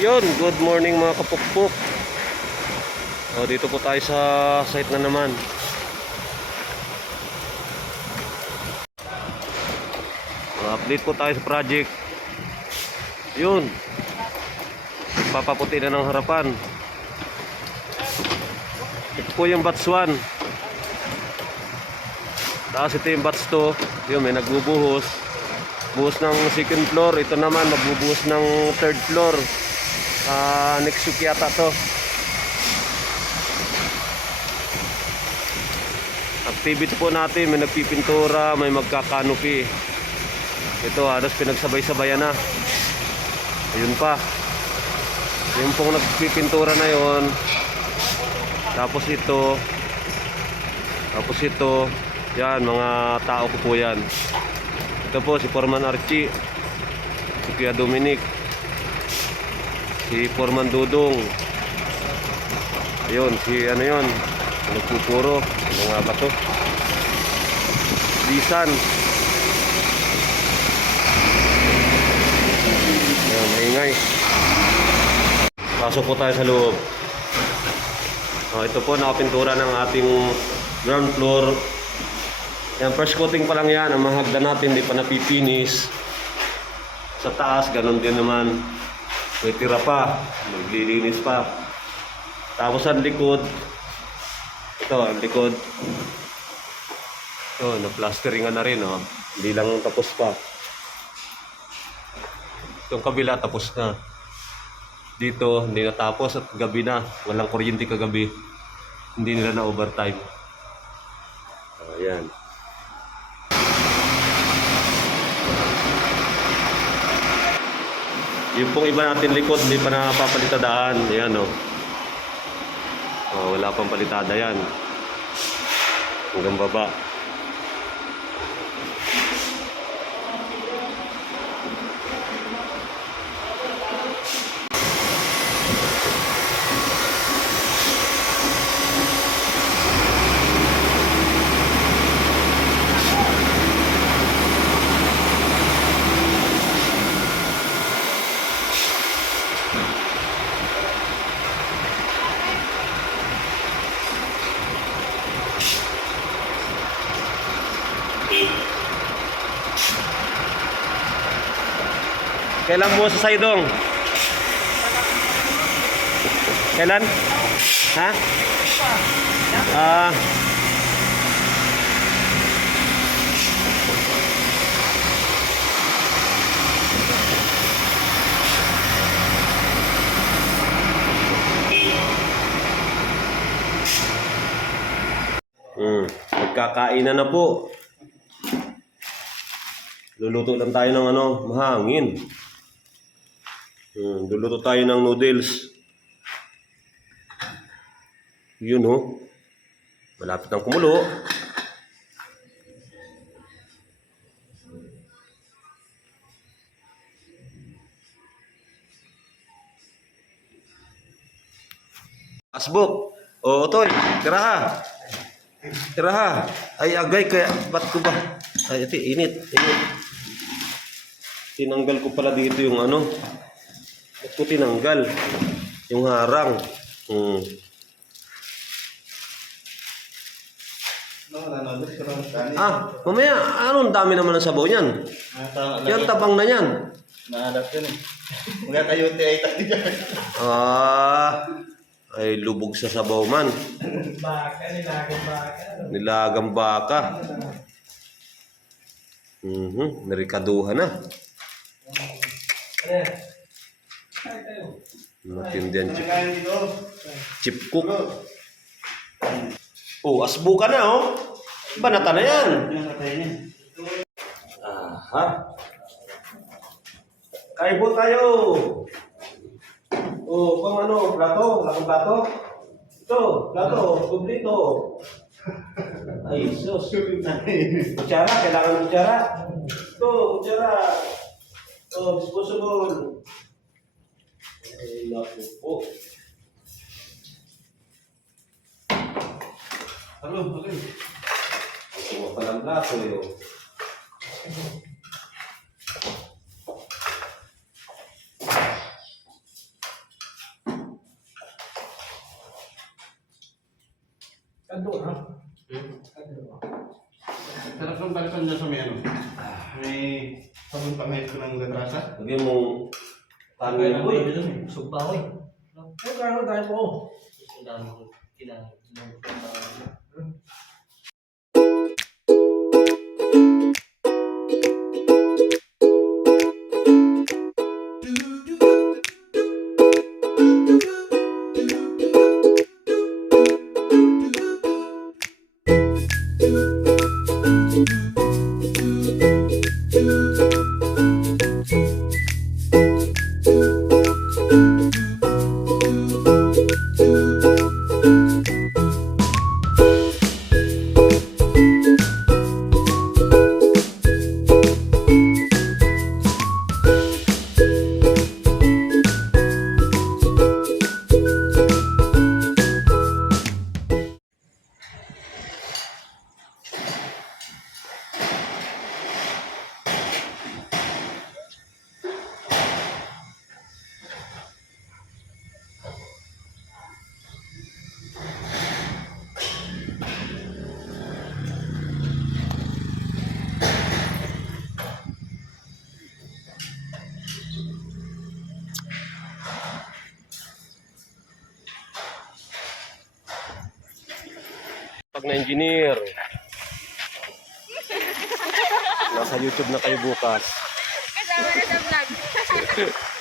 Yun, good morning mga kapukpok. Dito po tayo sa site na naman. Update po tayo sa project. Yun, papaputi na ng harapan. Ito po yung batch 1. Tapos ito yung batch 2. Yun, may nagbubuhos. Buhos ng second floor. Ito naman magbubuhos ng third floor. Next week yata to. Activity po natin, may nagpipintura, may magkakanopi. Ito halos pinagsabay-sabayan na. Ayun pa. Yung pong nagpipintura na yon. Tapos ito. Yan, mga tao ko po yan. Ito po si Foreman Archie, si Kuya Dominic, si Foreman Dudong. Ayun, si ano yun, nagpupuro. Ano nga ba to? Lisan. Ayan, maingay. Pasok po tayo sa loob. Ito po, nakapintura ng ating ground floor. Yan, first coating pa lang yan. Ang mahagdan natin, hindi pa napipinis. Sa taas, ganun din naman. May tira pa. Maglilinis pa. Tapos ang likod. Ito, ang likod. Ito, na-plasteringan na rin. Hindi lang tapos pa. Itong kabila, tapos na. Dito, hindi natapos at gabi na. Walang kuryente kagabi. Hindi nila na overtime. Ayan. Yung pong iba natin likod, hindi pa napapalitadaan. Ayan wala pang palitada yan. Hanggang baba. Kailan mo sa Saydong? Kailan? Ha? Magkakainan na po. Luluto lang tayo ng mahangin. Luluto tayo ng noodles. Yun malapit ng kumulo. Asbok. Otoy, tira ha. Ay agay kaya ba't ko ba? Ay ito init. Tinanggal ko pala dito yung ba't ko tinanggal yung harang. Mamaya, anong dami naman ng sabaw niyan? Yan, tabang na yan. Naadap yun Mga kayote ay tayo dyan. Ay lubog sa sabaw man. Nilagang baka. Narikaduhan na. Matindihan chip cook. Asbo ka na Banata na yan. Aha. Kaibot tayo. Pang plato? Lakong plato? Ito, plato, kublito. Ay, sus. Kutsara, kailangan kutsara. Ito, kutsara. Disposable. Ay, naku po. Ito pa lang plato Sarap ng balikan dyan sa may ano. May sabon pa ngayon ko ng latrasa. Lagyan mo tangay na boy. Busog pa ako eh. Kaya tayo po. Ang dami ko kailangan. Pag na-engineer. Nasa YouTube na kayo bukas. Kasama na sa vlog.